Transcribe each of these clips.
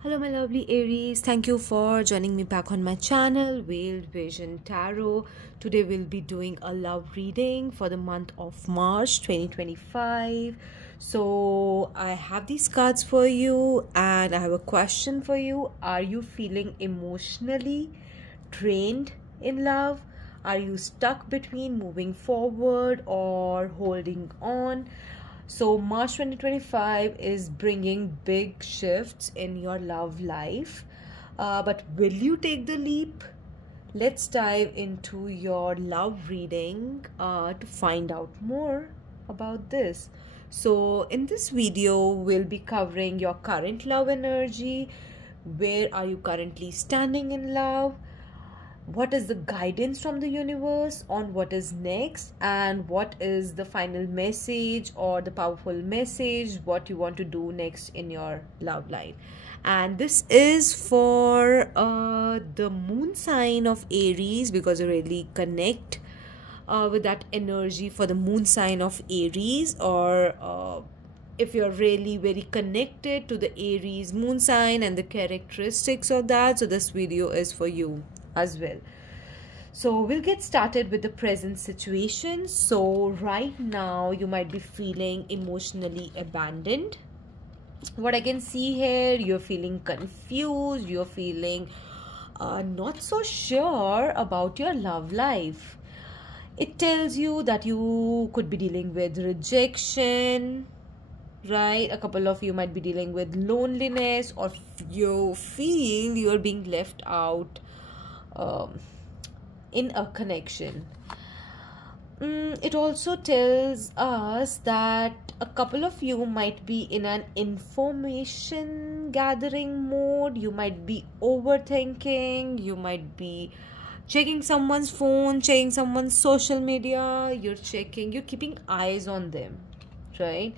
Hello, my lovely Aries. Thank you for joining me back on my channel, Veiled Vision Tarot. Today, we'll be doing a love reading for the month of March 2025. So, I have these cards for you, and I have a question for you. Are you feeling emotionally drained in love? Are you stuck between moving forward or holding on? So, March 2025 is bringing big shifts in your love life. But will you take the leap? Let's dive into your love reading to find out more about this. So, in this video, we'll be covering your current love energy. Where are you currently standing in love? What is the guidance from the universe on what is next, and what is the final message or the powerful message what you want to do next in your love life. And this is for the moon sign of Aries, because you really connect with that energy for the moon sign of Aries, or if you're really very connected to the Aries moon sign and the characteristics of that, so this video is for you as well. So we'll get started with the present situation. So right now you might be feeling emotionally abandoned. What I can see here, you're feeling confused, you're feeling not so sure about your love life. It tells you that you could be dealing with rejection, right? A couple of you might be dealing with loneliness, or you feel you're being left out in a connection. It also tells us that a couple of you might be in an information gathering mode. You might be overthinking, you might be checking someone's phone, checking someone's social media, you're keeping eyes on them, right?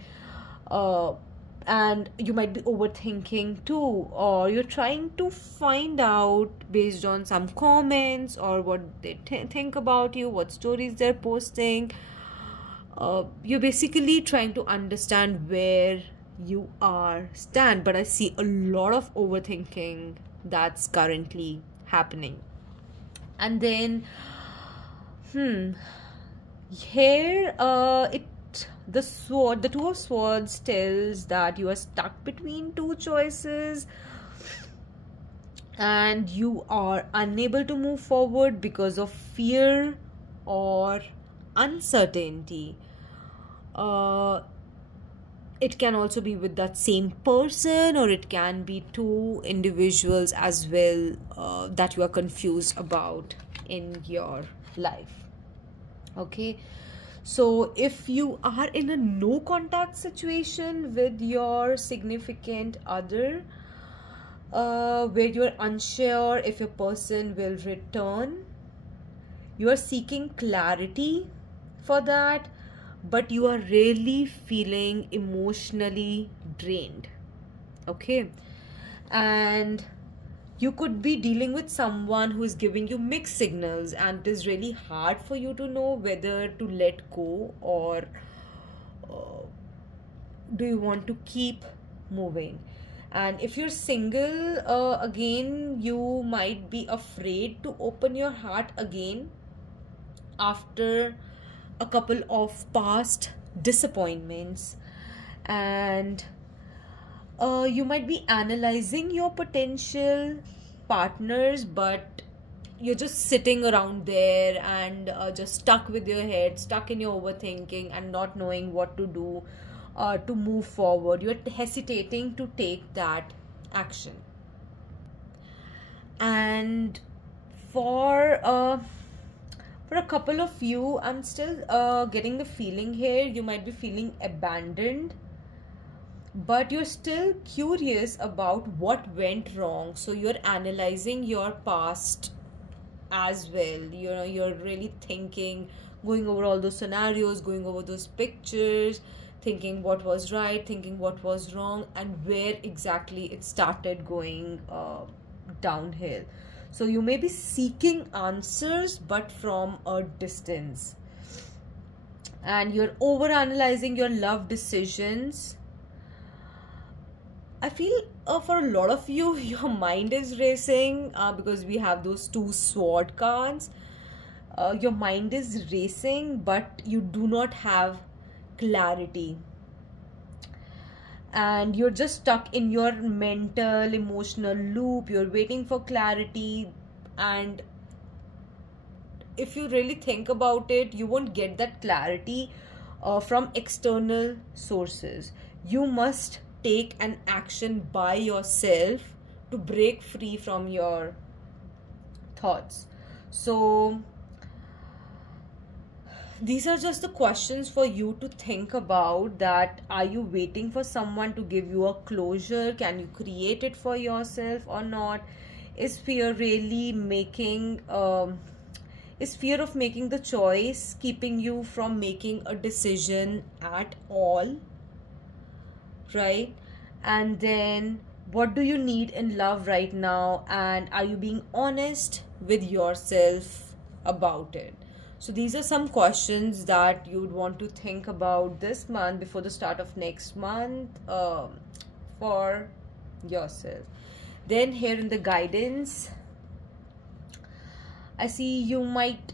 And you might be overthinking too, or you're trying to find out based on some comments or what they think about you, what stories they're posting. You're basically trying to understand where you stand, but I see a lot of overthinking that's currently happening. And then here the two of swords tells that you are stuck between two choices and you are unable to move forward because of fear or uncertainty. It can also be with that same person, or it can be two individuals as well that you are confused about in your life. Okay, so if you are in a no contact situation with your significant other, where you're unsure if your person will return, you are seeking clarity for that, but you are really feeling emotionally drained. Okay, and you could be dealing with someone who is giving you mixed signals, and it is really hard for you to know whether to let go, or do you want to keep moving. And if you're single, again, you might be afraid to open your heart again after a couple of past disappointments. And you might be analyzing your potential partners, but you're just sitting around there and just stuck with your head, stuck in your overthinking and not knowing what to do to move forward. You're hesitating to take that action. And for a couple of you, I'm still getting the feeling here, you might be feeling abandoned, but you're still curious about what went wrong. So you're analyzing your past as well. You're really thinking, going over all those scenarios, going over those pictures, thinking what was right, thinking what was wrong, and where exactly it started going downhill. So you may be seeking answers, but from a distance. And you're over analyzing your love decisions, I feel for a lot of you, your mind is racing because we have those two sword cards. Your mind is racing, but you do not have clarity. And you're just stuck in your mental, emotional loop. You're waiting for clarity. And if you really think about it, you won't get that clarity from external sources. You must take an action by yourself to break free from your thoughts. So these are just the questions for you to think about. That are you waiting for someone to give you a closure? Can you create it for yourself or not? Is fear really making is fear of making the choice keeping you from making a decision at all, right? And then what do you need in love right now, and are you being honest with yourself about it? So these are some questions that you'd want to think about this month before the start of next month for yourself. Then here in the guidance, I see you might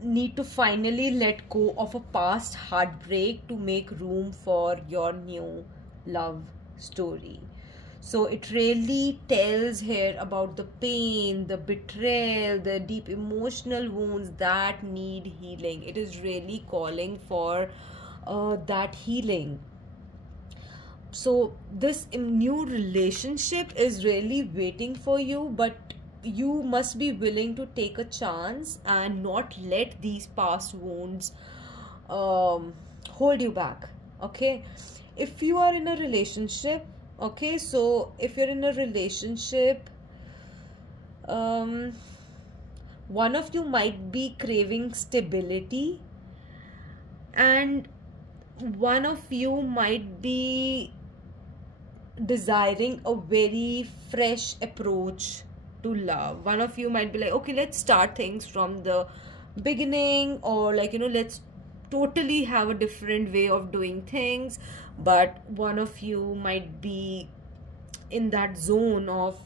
need to finally let go of a past heartbreak to make room for your new love story. So it really tells here about the pain, the betrayal, the deep emotional wounds that need healing. It is really calling for that healing. So this new relationship is really waiting for you, but you must be willing to take a chance and not let these past wounds hold you back. Okay, if you are in a relationship, okay, so if you're in a relationship, one of you might be craving stability, and one of you might be desiring a very fresh approach to love. One of you might be like, okay, let's start things from the beginning, or like, let's totally have a different way of doing things. But one of you might be in that zone of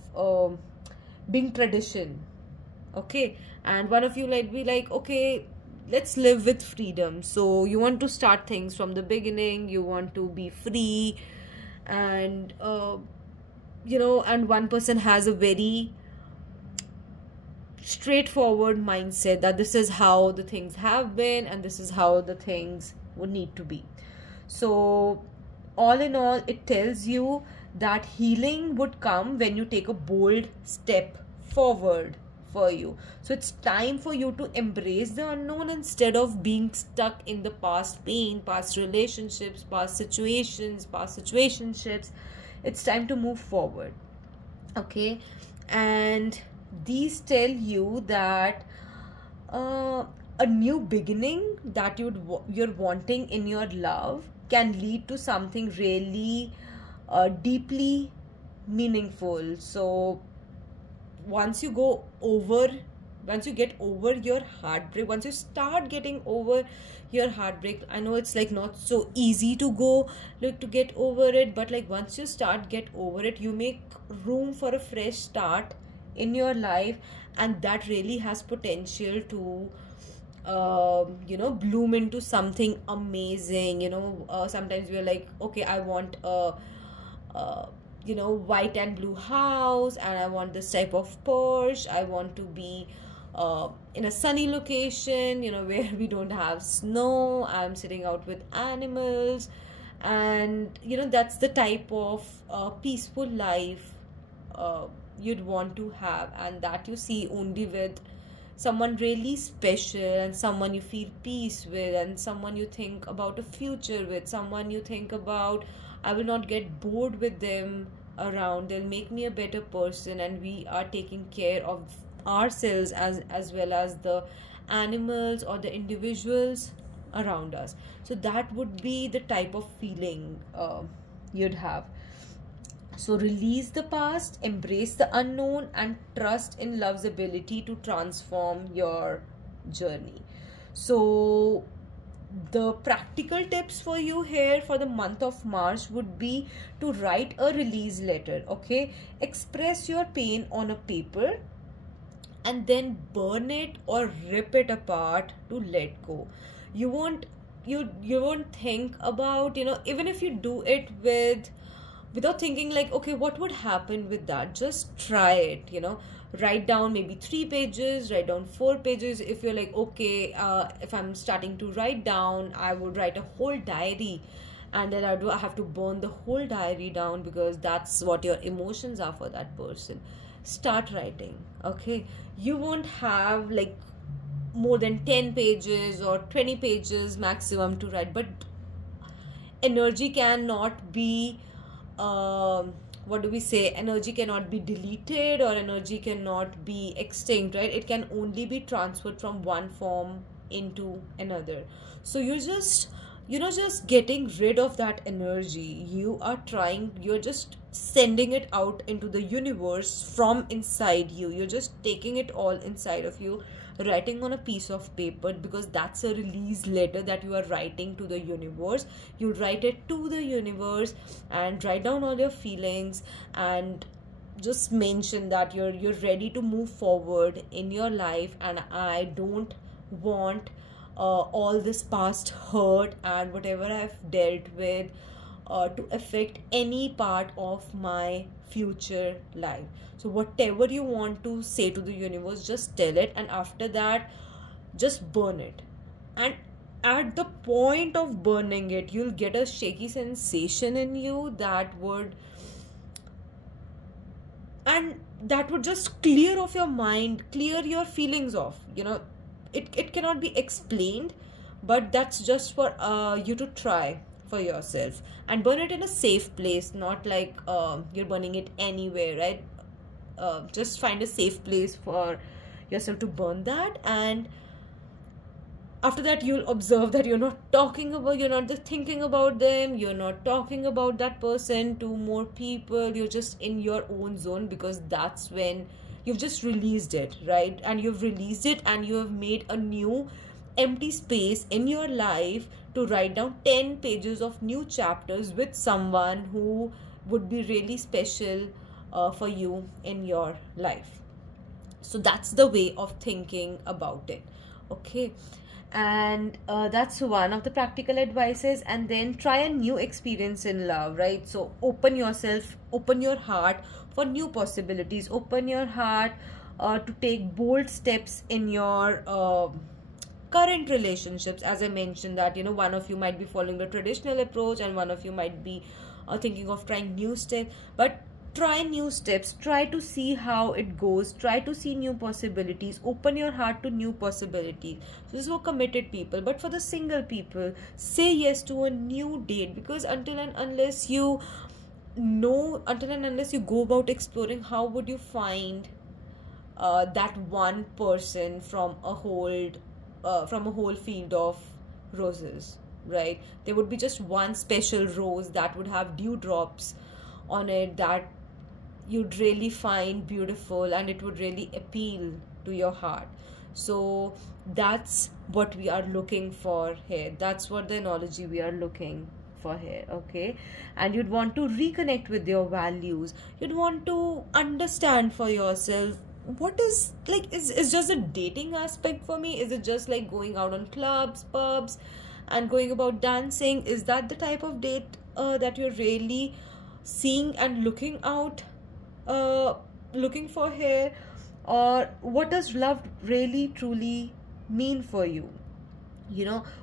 being tradition, okay, and one of you might be like, okay, let's live with freedom. So you want to start things from the beginning, you want to be free, and and one person has a very straightforward mindset that this is how the things have been and this is how the things would need to be. So all in all, it tells you that healing would come when you take a bold step forward for you. So it's time for you to embrace the unknown instead of being stuck in the past pain, past relationships, past situations, past situationships. It's time to move forward. Okay, and these tell you that a new beginning that you're wanting in your love can lead to something really deeply meaningful. So once you get over your heartbreak, once you start getting over your heartbreak, I know it's like not so easy to go like to get over it, but like once you get over it, you make room for a fresh start in your life, and that really has potential to bloom into something amazing. Sometimes we're like, okay, I want a white and blue house, and I want this type of Porsche. I want to be in a sunny location, where we don't have snow. I'm sitting out with animals, and that's the type of peaceful life you'd want to have, and that you see only with someone really special, and someone you feel peace with, and someone you think about a future with, someone you think about, I will not get bored with them around, they'll make me a better person, and we are taking care of ourselves as well as the animals or the individuals around us. So that would be the type of feeling you'd have. So release the past, embrace the unknown, and trust in love's ability to transform your journey. So the practical tips for you here for the month of March would be to write a release letter. Okay, express your pain on a paper and then burn it or rip it apart to let go. You won't you won't think about, even if you do it without thinking like, okay, what would happen with that, just try it. Write down maybe 3 pages, write down 4 pages. If you're like, okay, if I'm starting to write down, I would write a whole diary, and then I have to burn the whole diary down, because that's what your emotions are for that person. Start writing. Okay, you won't have like more than 10 pages or 20 pages maximum to write, but energy cannot be what do we say, energy cannot be deleted, or energy cannot be extinct, right? It can only be transferred from one form into another. So just getting rid of that energy. You're just sending it out into the universe from inside you. You're just taking it all inside of you, writing on a piece of paper, because that's a release letter that you are writing to the universe. You write it to the universe and write down all your feelings, and just mention that you're ready to move forward in your life, and I don't want all this past hurt and whatever I've dealt with to affect any part of my future life. So whatever you want to say to the universe, just tell it, and after that just burn it. And at the point of burning it, you'll get a shaky sensation in you that would just clear off your mind, clear your feelings off. It cannot be explained, but that's just for you to try for yourself. And burn it in a safe place, not like you're burning it anywhere, right? Just find a safe place for yourself to burn that. And after that, you'll observe that you're not just thinking about them, you're not talking about that person to more people, you're just in your own zone, because that's when you've just released it, right? And you've released it, and you have made a new empty space in your life to write down 10 pages of new chapters with someone who would be really special for you in your life. So that's the way of thinking about it. Okay, and that's one of the practical advices. And then try a new experience in love, right? So open yourself, open your heart for new possibilities, open your heart to take bold steps in your current relationships. As I mentioned that, one of you might be following the traditional approach, and one of you might be thinking of trying new steps. But try new steps, try to see how it goes, try to see new possibilities, open your heart to new possibilities. So this is for committed people. But for the single people, say yes to a new date, because until and unless you go about exploring, how would you find that one person from a whole field of roses, right? There would be just one special rose that would have dewdrops on it that you'd really find beautiful, and it would really appeal to your heart. So that's what we are looking for here. That's what the analogy we are looking for here. Okay, and you'd want to reconnect with your values. You'd want to understand for yourself, what is like, is just a dating aspect for me? Is it just like going out on clubs, pubs, and going about dancing? Is that the type of date that you're really seeing and looking for here? Or what does love really truly mean for you?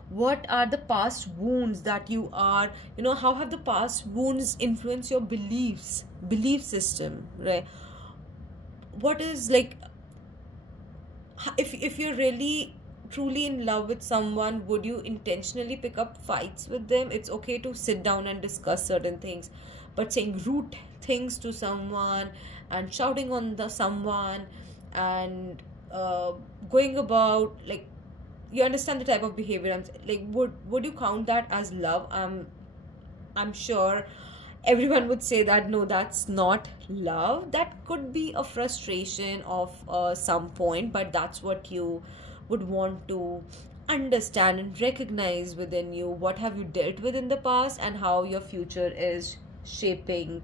What are the past wounds that you are, how have the past wounds influenced your belief system, right? What is like, if you're really truly in love with someone, would you intentionally pick up fights with them? It's okay to sit down and discuss certain things, but saying rude things to someone and shouting on someone and going about, like, you understand the type of behavior like, would you count that as love? I'm sure everyone would say that no, that's not love. That could be a frustration of some point, but that's what you would want to understand and recognize within you what have you dealt with in the past and how your future is shaping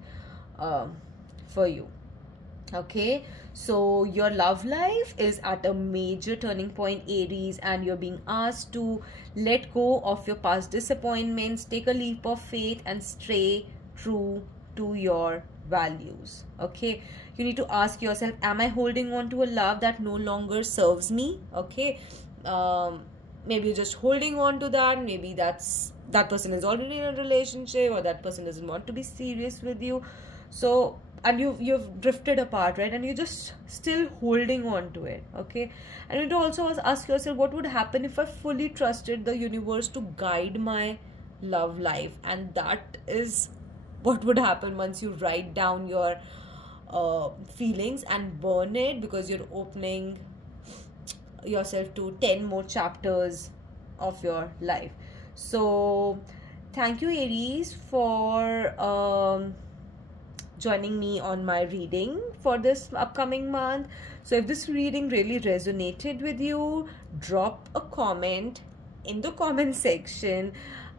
for you. Okay, so your love life is at a major turning point, Aries, and you're being asked to let go of your past disappointments, take a leap of faith, and stay true to your values. Okay, you need to ask yourself, am I holding on to a love that no longer serves me? Okay, maybe you're just holding on to that. Maybe that person is already in a relationship, or that person doesn't want to be serious with you. So, and you've drifted apart, right? And you're just still holding on to it. Okay, and you need to also ask yourself, what would happen if I fully trusted the universe to guide my love life? And that is what would happen once you write down your feelings and burn it, because you're opening yourself to 10 more chapters of your life. So thank you, Aries, for joining me on my reading for this upcoming month. So if this reading really resonated with you, drop a comment in the comment section,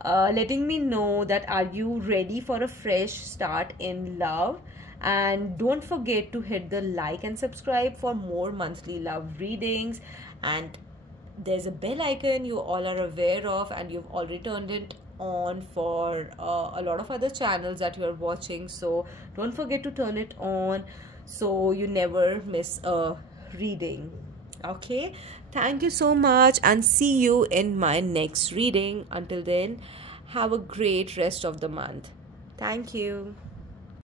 letting me know that are you ready for a fresh start in love. And don't forget to hit the like and subscribe for more monthly love readings. And there's a bell icon you all are aware of, and you've already turned it on for a lot of other channels that you're watching. So don't forget to turn it on so you never miss a reading. Okay, thank you so much, and see you in my next reading. Until then, have a great rest of the month. Thank you.